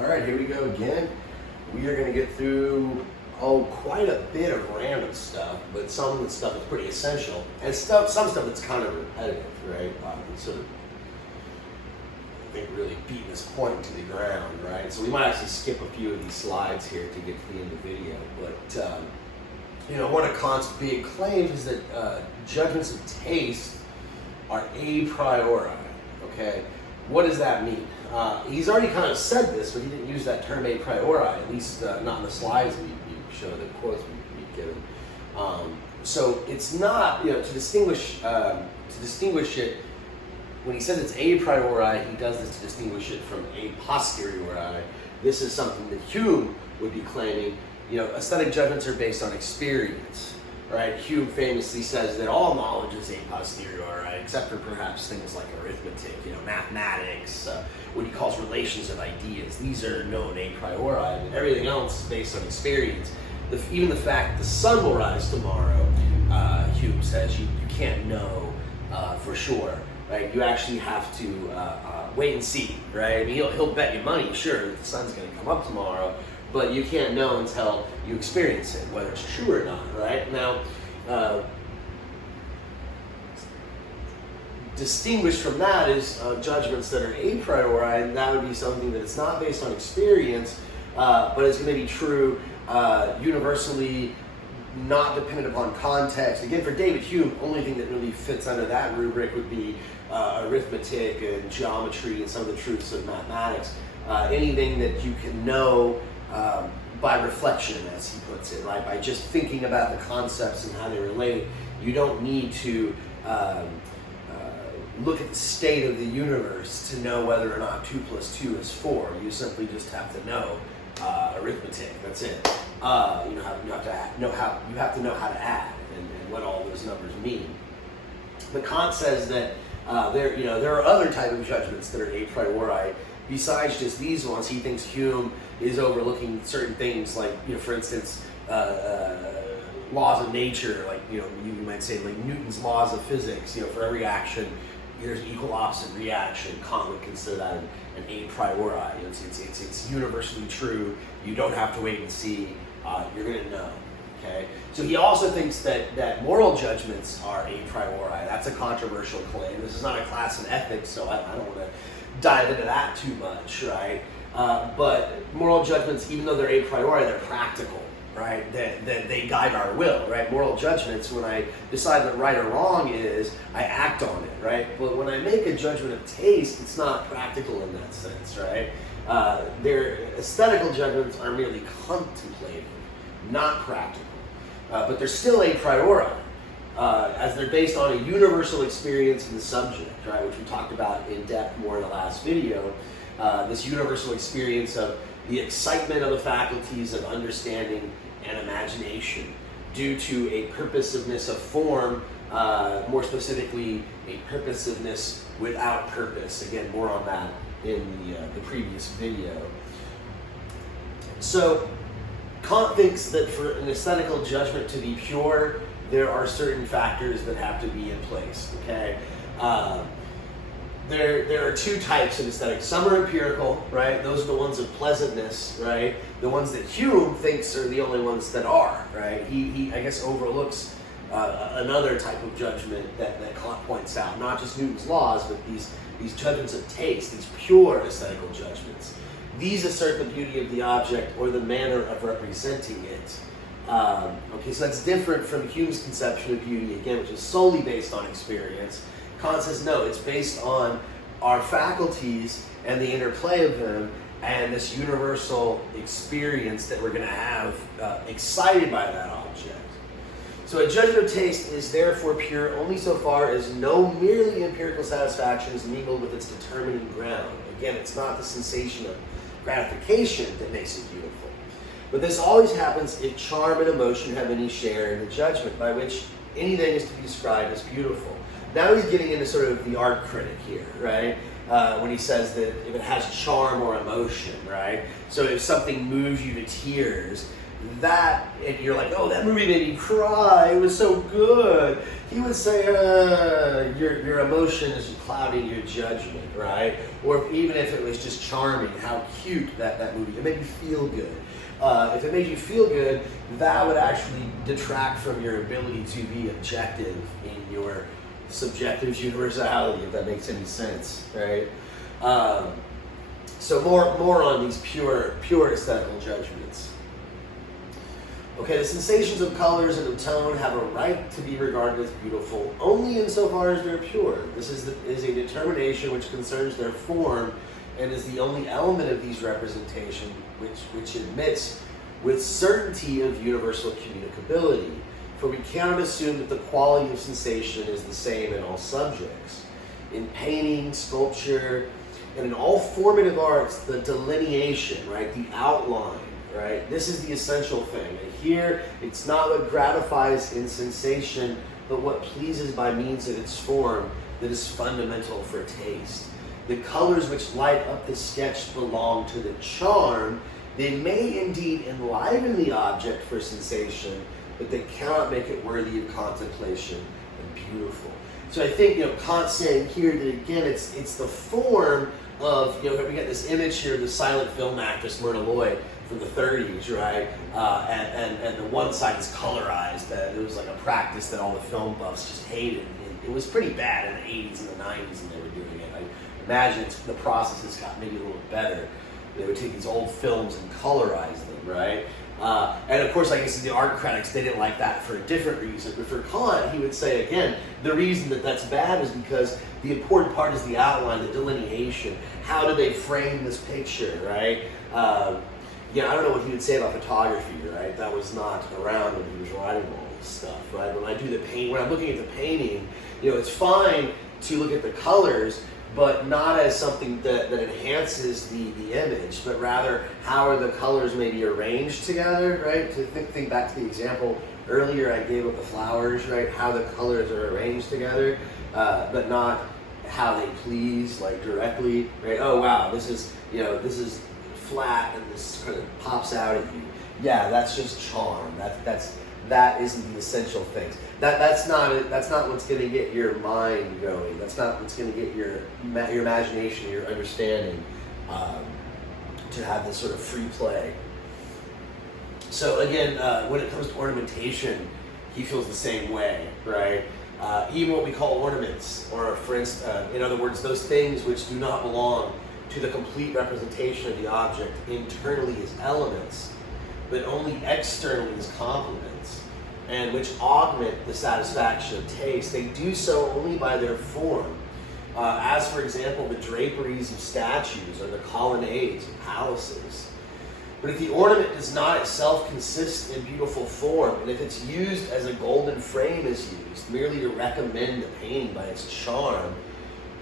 All right, here we go again. We are going to get through, quite a bit of random stuff, but some of the stuff is pretty essential, and some stuff that's kind of repetitive, right? Sort of, I think, really beating this point to the ground, right? So we might actually skip a few of these slides here to get to the end of the video, but one of Kant's big claims is that judgments of taste are a priori, okay? What does that mean? He's already kind of said this, but he didn't use that term a priori, at least not in the slides we show, the quotes we've given. So it's not, to distinguish it, when he says it's a priori, he does this to distinguish it from a posteriori. This is something that Hume would be claiming. Aesthetic judgments are based on experience, right? Hume famously says that all knowledge is a posteriori, except for perhaps things like arithmetic, mathematics, what he calls relations of ideas. These are known a priori, and everything else is based on experience. Even the fact that the sun will rise tomorrow, Hume says, you can't know for sure, right? You actually have to wait and see, right? I mean, he'll bet you money, sure, that the sun's going to come up tomorrow, but you can't know until you experience it, whether it's true or not, right? Now, distinguished from that is judgments that are a priori, and that would be something that it's not based on experience, but it's going to be true universally, not dependent upon context. Again, for David Hume, only thing that really fits under that rubric would be arithmetic and geometry and some of the truths of mathematics. Anything that you can know by reflection, as he puts it, right? By just thinking about the concepts and how they relate. You don't need to look at the state of the universe to know whether or not 2 + 2 is 4. You simply just have to know arithmetic. That's it. You have to know how to add and what all those numbers mean. But Kant says that there are other type of judgments that are a priori. Besides just these ones, he thinks Hume is overlooking certain things, like, for instance, laws of nature, like, you might say, like Newton's laws of physics. For every action, there's an equal opposite reaction. Kant would consider that an a priori. It's universally true. You don't have to wait and see. You're going to know. Okay. So he also thinks that moral judgments are a priori. That's a controversial claim. This is not a class in ethics, so I don't want to dive into that too much, right? But moral judgments, even though they're a priori, they're practical, right? They guide our will, right? Moral judgments, when I decide what right or wrong is, I act on it, right? But when I make a judgment of taste, it's not practical in that sense, right? Their aesthetical judgments are merely contemplative, not practical. But they're still a priori, as they're based on a universal experience in the subject, right, which we talked about in depth more in the last video. This universal experience of the excitement of the faculties of understanding and imagination due to a purposiveness of form, more specifically, a purposiveness without purpose. Again, more on that in the previous video. So, Kant thinks that for an aesthetical judgment to be pure, there are certain factors that have to be in place, okay? There are two types of aesthetics. Some are empirical, right? Those are the ones of pleasantness, right? The ones that Hume thinks are the only ones that are, right? He I guess, overlooks another type of judgment that Kant points out, not just Newton's laws, but these judgments of taste, these pure aesthetical judgments. These assert the beauty of the object or the manner of representing it. Okay, so that's different from Hume's conception of beauty, again, which is solely based on experience. Kant says, no, it's based on our faculties and the interplay of them and this universal experience that we're going to have excited by that object. So a judgment of taste is therefore pure only so far as no merely empirical satisfaction is mingled with its determining ground. Again, it's not the sensation of gratification that makes it beautiful. But this always happens if charm and emotion have any share in the judgment, by which anything is to be described as beautiful. Now he's getting into sort of the art critic here, right? When he says that if it has charm or emotion, right? So if something moves you to tears, that, and you're like, oh, that movie made me cry, it was so good. He would say, your emotion is clouding your judgment, right? Or even if it was just charming, how cute that movie, it made you feel good. If it made you feel good, that would actually detract from your ability to be objective in your subjective universality, if that makes any sense, right? So more on these pure aesthetical judgments. Okay, the sensations of colors and of tone have a right to be regarded as beautiful only insofar as they're pure. This is a determination which concerns their form and is the only element of these representations which admits with certainty of universal communicability. For we cannot assume that the quality of sensation is the same in all subjects. In painting, sculpture, and in all formative arts, the delineation, right, the outline, right, this is the essential thing. And here, it's not what gratifies in sensation, but what pleases by means of its form that is fundamental for taste. The colors which light up the sketch belong to the charm. They may indeed enliven the object for sensation, but they cannot make it worthy of contemplation and beautiful. So I think, Kant's saying here that again, it's the form of, we get this image here of the silent film actress Myrna Loy from the 30s, right? And the one side is colorized. It was like a practice that all the film buffs just hated. And it was pretty bad in the 80s and the 90s when they were doing it. I imagine the process has got maybe a little better. They would take these old films and colorize them, right? And of course, I guess the art critics, they didn't like that for a different reason. But for Kant, he would say, again, the reason that that's bad is because the important part is the outline, the delineation. How do they frame this picture, right? I don't know what he would say about photography, right? That was not around when he was writing all this stuff, right? When I'm looking at the painting, it's fine to look at the colors, but not as something that enhances the image, but rather how are the colors maybe arranged together, right? To think back to the example earlier I gave of the flowers, right? How the colors are arranged together, but not how they please, like directly, right? Oh wow, this is flat and this kind of pops out at you. Yeah, that's just charm. That isn't the essential things. That's not what's going to get your mind going. That's not what's going to get your imagination, your understanding to have this sort of free play. So again, when it comes to ornamentation, he feels the same way, right? Even what we call ornaments, or for instance, in other words, those things which do not belong to the complete representation of the object internally as elements, but only externally as complements, and which augment the satisfaction of taste, they do so only by their form. As for example, the draperies of statues or the colonnades of palaces. But if the ornament does not itself consist in beautiful form, and if it's used as a golden frame is used, merely to recommend the painting by its charm,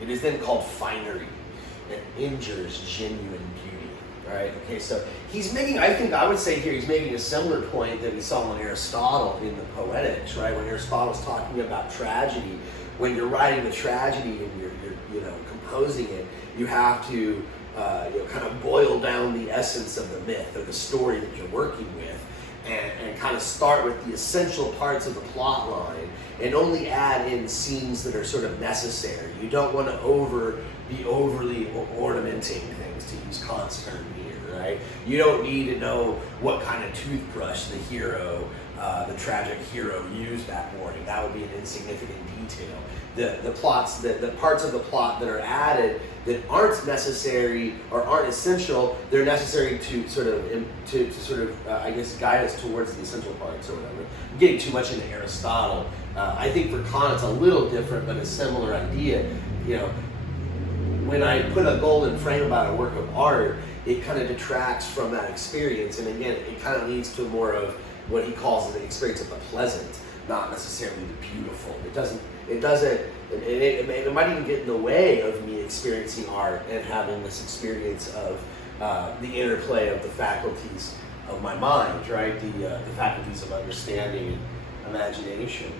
it is then called finery and injures genuine beauty. Right? Okay, so I would say here he's making a similar point that we saw in Aristotle in the Poetics, right? When Aristotle's talking about tragedy, when you're writing the tragedy and you're composing it, you have to kind of boil down the essence of the myth or the story that you're working with, and kind of start with the essential parts of the plot line and only add in scenes that are sort of necessary. You don't want to be overly ornamenting things, to use Kant's term here, right? You don't need to know what kind of toothbrush the hero, the tragic hero, used that morning. That would be an insignificant detail. The plots, the parts of the plot that are added that aren't necessary or aren't essential, they're necessary to sort of I guess guide us towards the essential parts or whatever. I'm getting too much into Aristotle. I think for Kant it's a little different, but a similar idea. When I put a golden frame about a work of art, it kind of detracts from that experience, and again, it kind of leads to more of what he calls the experience of the pleasant, not necessarily the beautiful. It might even get in the way of me experiencing art and having this experience of the interplay of the faculties of my mind, right? The faculties of understanding and imagination.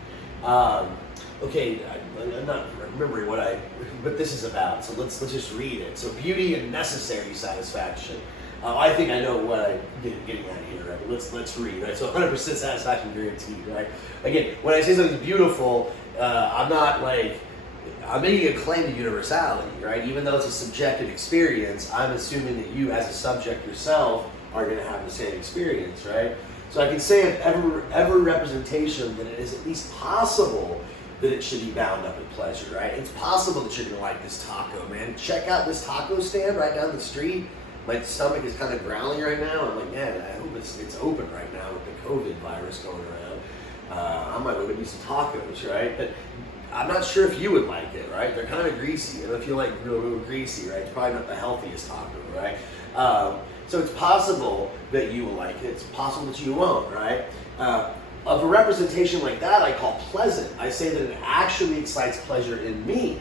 Okay, I'm not remembering what this is about, so let's just read it. So beauty and necessary satisfaction. I think I know what I'm getting at here, right? But let's read, right? So 100% satisfaction guaranteed, right? Again, when I say something's beautiful, I'm not like, I'm making a claim to universality, right? Even though it's a subjective experience, I'm assuming that you as a subject yourself are going to have the same experience, right? So I can say of every representation that it is at least possible that it should be bound up in pleasure, right? It's possible that you're going to like this taco, man. Check out this taco stand right down the street. My stomach is kind of growling right now. I'm like, man, I hope it's open right now with the COVID virus going around. I might want to do some tacos, right? But I'm not sure if you would like it, right? They're kind of greasy. And if you like real greasy, right, it's probably not the healthiest taco, right? So it's possible that you will like it. It's possible that you won't, right? Of a representation like that, I call pleasant. I say that it actually excites pleasure in me.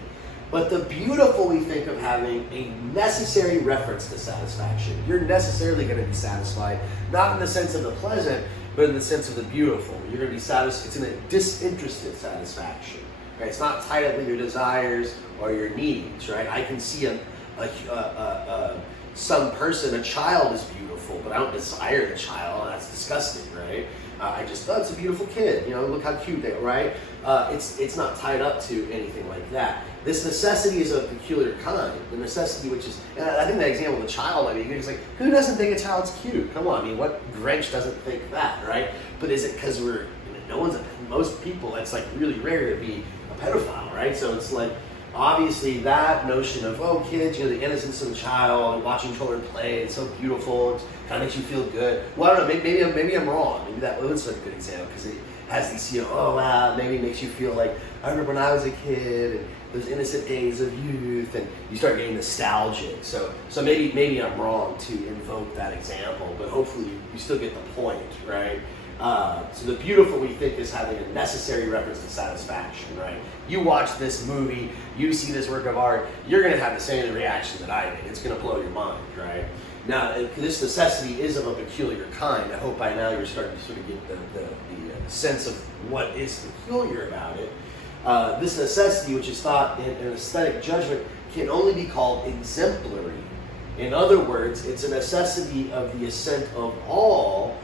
But the beautiful we think of having a necessary reference to satisfaction. You're necessarily going to be satisfied, not in the sense of the pleasant, but in the sense of the beautiful. You're going to be satisfied. It's in a disinterested satisfaction. Right? It's not tied up with your desires or your needs. Right? I can see some person, a child is beautiful, but I don't desire the child. That's disgusting, right? I just thought it's a beautiful kid. You know, look how cute they are, right? It's not tied up to anything like that. This necessity is of a peculiar kind. The necessity, which is, and I think that example of a child, I mean, it's like, who doesn't think a child's cute? Come on, I mean, what Grinch doesn't think that, right? But is it because most people, it's like really rare to be a pedophile, right? So it's like, obviously that notion of, oh, kids, you know, the innocence of the child, watching children play, it's so beautiful, it kind of makes you feel good. Well, I don't know, maybe I'm wrong. Maybe that was a good example, because it has these, you know, oh wow, maybe it makes you feel like, I remember when I was a kid, and those innocent days of youth, and you start getting nostalgic. So maybe I'm wrong to invoke that example, but hopefully you still get the point, right? So the beautiful we think is having a necessary reference to satisfaction, right? You watch this movie, you see this work of art, you're going to have the same reaction that I did. It's going to blow your mind, right? Now, this necessity is of a peculiar kind. I hope by now you're starting to sort of get the sense of what is peculiar about it. This necessity, which is thought in an aesthetic judgment, can only be called exemplary. In other words, it's a necessity of the assent of all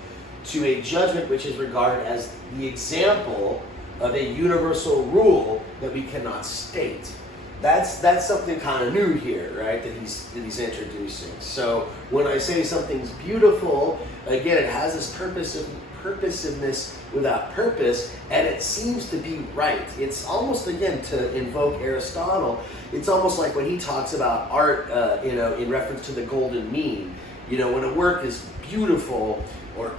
to a judgment which is regarded as the example of a universal rule that we cannot state. That's something kind of new here, right, that he's introducing. So when I say something's beautiful, again, it has this purposiveness without purpose, and it seems to be right. It's almost, again, to invoke Aristotle, it's almost like when he talks about art, in reference to the golden mean. You know, when a work is beautiful or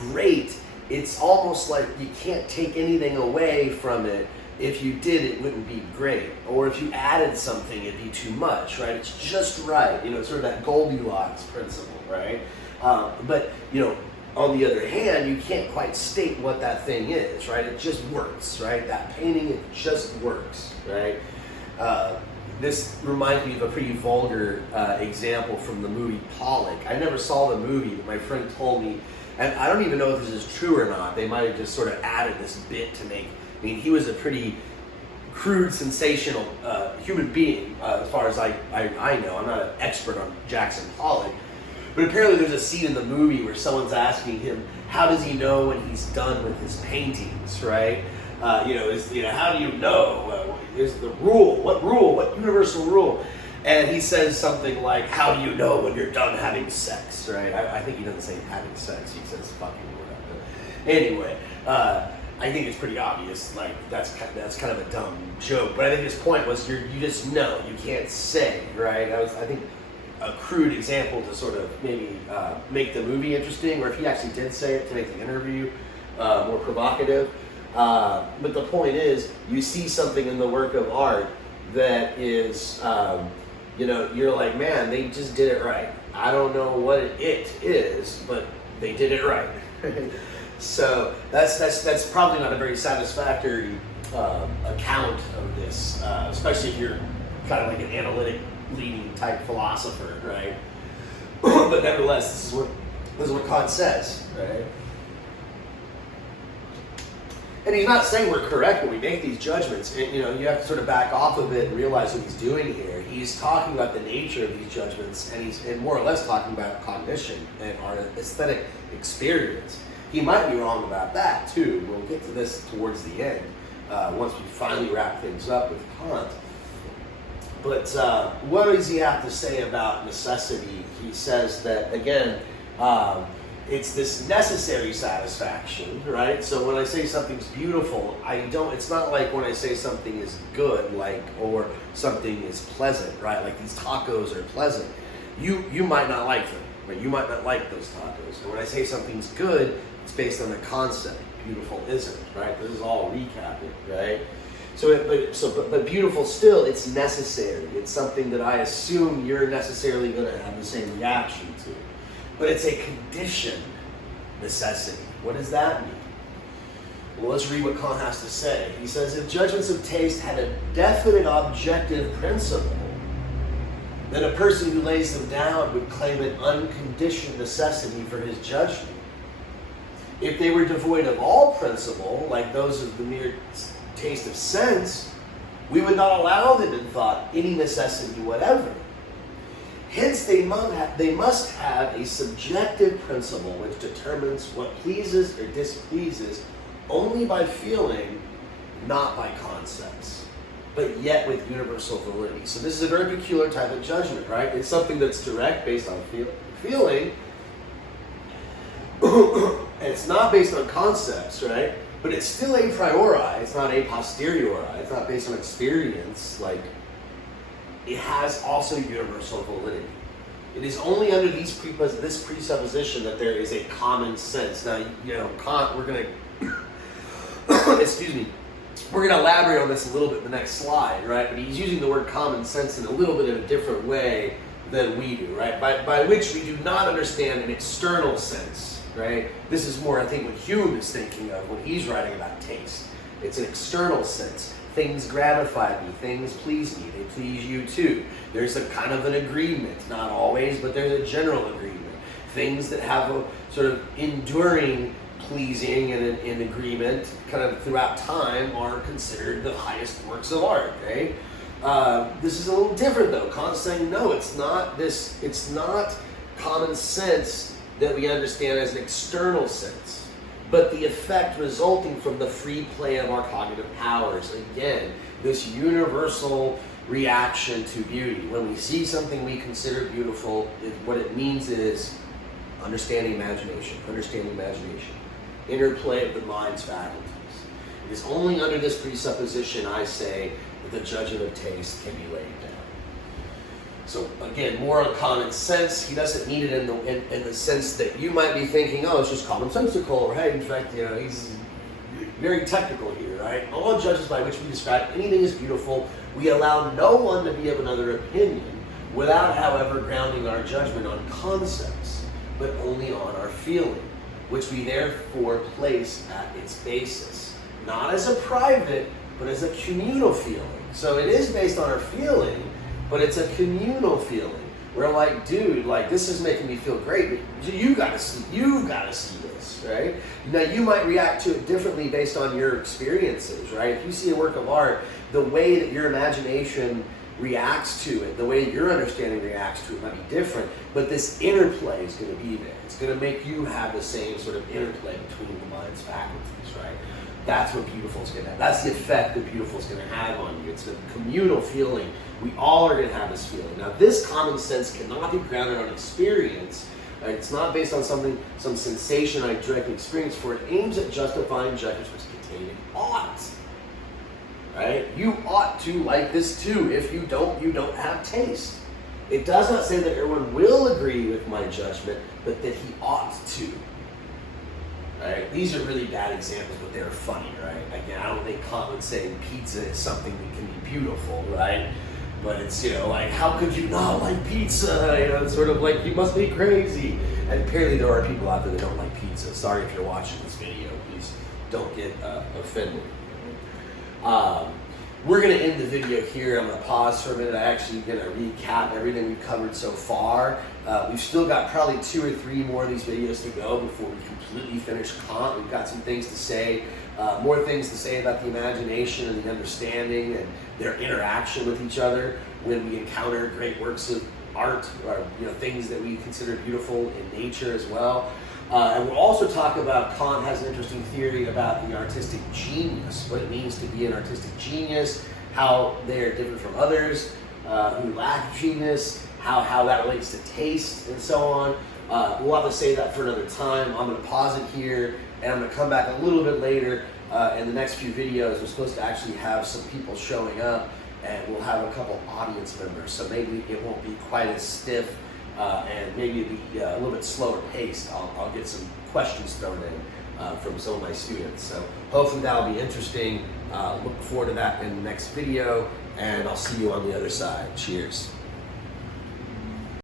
great, it's almost like you can't take anything away from it. If you did, it wouldn't be great. Or if you added something, it'd be too much, right? It's just right. You know, it's sort of that Goldilocks principle, right? But, you know, on the other hand, you can't quite state what that thing is, right? It just works, right? That painting, it just works, right? This reminds me of a pretty vulgar example from the movie Pollock. I never saw the movie, but my friend told me, and I don't even know if this is true or not. They might have just sort of added this bit to make, I mean, he was a pretty crude, sensational human being, as far as I know. I'm not an expert on Jackson Pollock. But apparently there's a scene in the movie where someone's asking him, how does he know when he's done with his paintings, right? How do you know? Is the rule? What universal rule? And he says something like, how do you know when you're done having sex, right? I think he doesn't say having sex, he says fucking whatever. Anyway, I think it's pretty obvious, like, that's kind of a dumb joke, but I think his point was you just know, you can't say, right? I think, a crude example to sort of maybe make the movie interesting, or if he actually did say it, to make the interview more provocative. But the point is, you see something in the work of art that is, you're like, man, they just did it right. I don't know what it is, but they did it right. So that's probably not a very satisfactory account of this, especially if you're kind of like an analytic leading type philosopher, right? But nevertheless, this is what Kant says, right? And he's not saying we're correct when we make these judgments. And, you have to sort of back off a bit and realize what he's doing here. He's talking about the nature of these judgments, and he's more or less talking about cognition and our aesthetic experience. He might be wrong about that too. We'll get to this towards the end, once we finally wrap things up with Kant. But what does he have to say about necessity? He says that, again, it's this necessary satisfaction, right? So when I say something's beautiful, it's not like when I say something is good, or something is pleasant, right? Like these tacos are pleasant. You might not like them, right? You might not like those tacos. And when I say something's good, it's based on a concept. Beautiful isn't, right? This is all recapping, right? But beautiful still, it's necessary. It's something that I assume you're necessarily going to have the same reaction to. But it's a conditioned necessity. What does that mean? Well, let's read what Kant has to say. He says, if judgments of taste had a definite objective principle, then a person who lays them down would claim an unconditioned necessity for his judgment. If they were devoid of all principle, like those of the mere taste of sense, we would not allow them in thought any necessity whatever. Hence, they must have a subjective principle which determines what pleases or displeases only by feeling, not by concepts, but yet with universal validity. So this is a very peculiar type of judgment, right? It's something that's direct, based on feeling. It's not based on concepts, right? But it's still a priori. It's not a posteriori. It's not based on experience. It has also universal validity. It is only under this presupposition that there is a common sense. Now, Kant, we're going to, excuse me, we're going to elaborate on this a little bit in the next slide, right? But he's using the word common sense in a little bit of a different way than we do, right? By which we do not understand an external sense, right? This is more, I think, what Hume is thinking of when he's writing about taste. It's an external sense. Things gratify me, things please me, they please you too. There's a kind of an agreement, not always, but there's a general agreement. Things that have a sort of enduring pleasing and agreement kind of throughout time are considered the highest works of art, right? This is a little different though. Kant's saying, no, it's not common sense that we understand as an external sense, but the effect resulting from the free play of our cognitive powers. Again, this universal reaction to beauty. When we see something we consider beautiful, what it means is understanding imagination, interplay of the mind's faculties. It is only under this presupposition, I say, that the judgment of taste can be laid down. So again, more on common sense. He doesn't need it in the sense that you might be thinking, oh, it's just commonsensical, or hey, in fact, he's very technical here, right? All judges by which we describe anything as beautiful, we allow no one to be of another opinion, without, however, grounding our judgment on concepts, but only on our feeling, which we therefore place at its basis, not as a private, but as a communal feeling. So it is based on our feeling, but it's a communal feeling. We're like, dude, this is making me feel great, but you've got to see this, right? Now, you might react to it differently based on your experiences, right? If you see a work of art, the way that your imagination reacts to it, the way your understanding reacts to it might be different, but this interplay is going to be there. It's going to make you have the same sort of interplay between the mind's faculties, right? That's what beautiful is going to have. That's the effect that beautiful is going to have on you. It's a communal feeling. We all are going to have this feeling. Now, this common sense cannot be grounded on experience. Right? It's not based on some sensation I directly experience, for it aims at justifying judgments which contain an ought. Right? You ought to like this too. If you don't have taste. It does not say that everyone will agree with my judgment, but that he ought to. Right? These are really bad examples, but they're funny, right? Again, I don't think Kant would say pizza is something that can be beautiful, right? But it's, how could you not like pizza? It's sort of like, you must be crazy. And apparently there are people out there that don't like pizza. Sorry if you're watching this video. Please don't get offended. we're going to end the video here. I'm going to pause for a minute. I'm actually going to recap everything we've covered so far. We've still got probably 2 or 3 more of these videos to go before we completely finish Kant. We've got some things to say, more things to say about the imagination and the understanding and their interaction with each other when we encounter great works of art, or things that we consider beautiful in nature as well. And we'll also talk about, Kant has an interesting theory about the artistic genius, what it means to be an artistic genius, how they are different from others who lack genius, how that relates to taste, and so on. We'll have to say that for another time. I'm going to pause it here, and I'm going to come back a little bit later in the next few videos. We're supposed to actually have some people showing up, and we'll have a couple audience members, so maybe it won't be quite as stiff, and maybe it'll be a little bit slower paced. I'll get some questions thrown in from some of my students, so hopefully that'll be interesting. Look forward to that in the next video, and I'll see you on the other side. Cheers.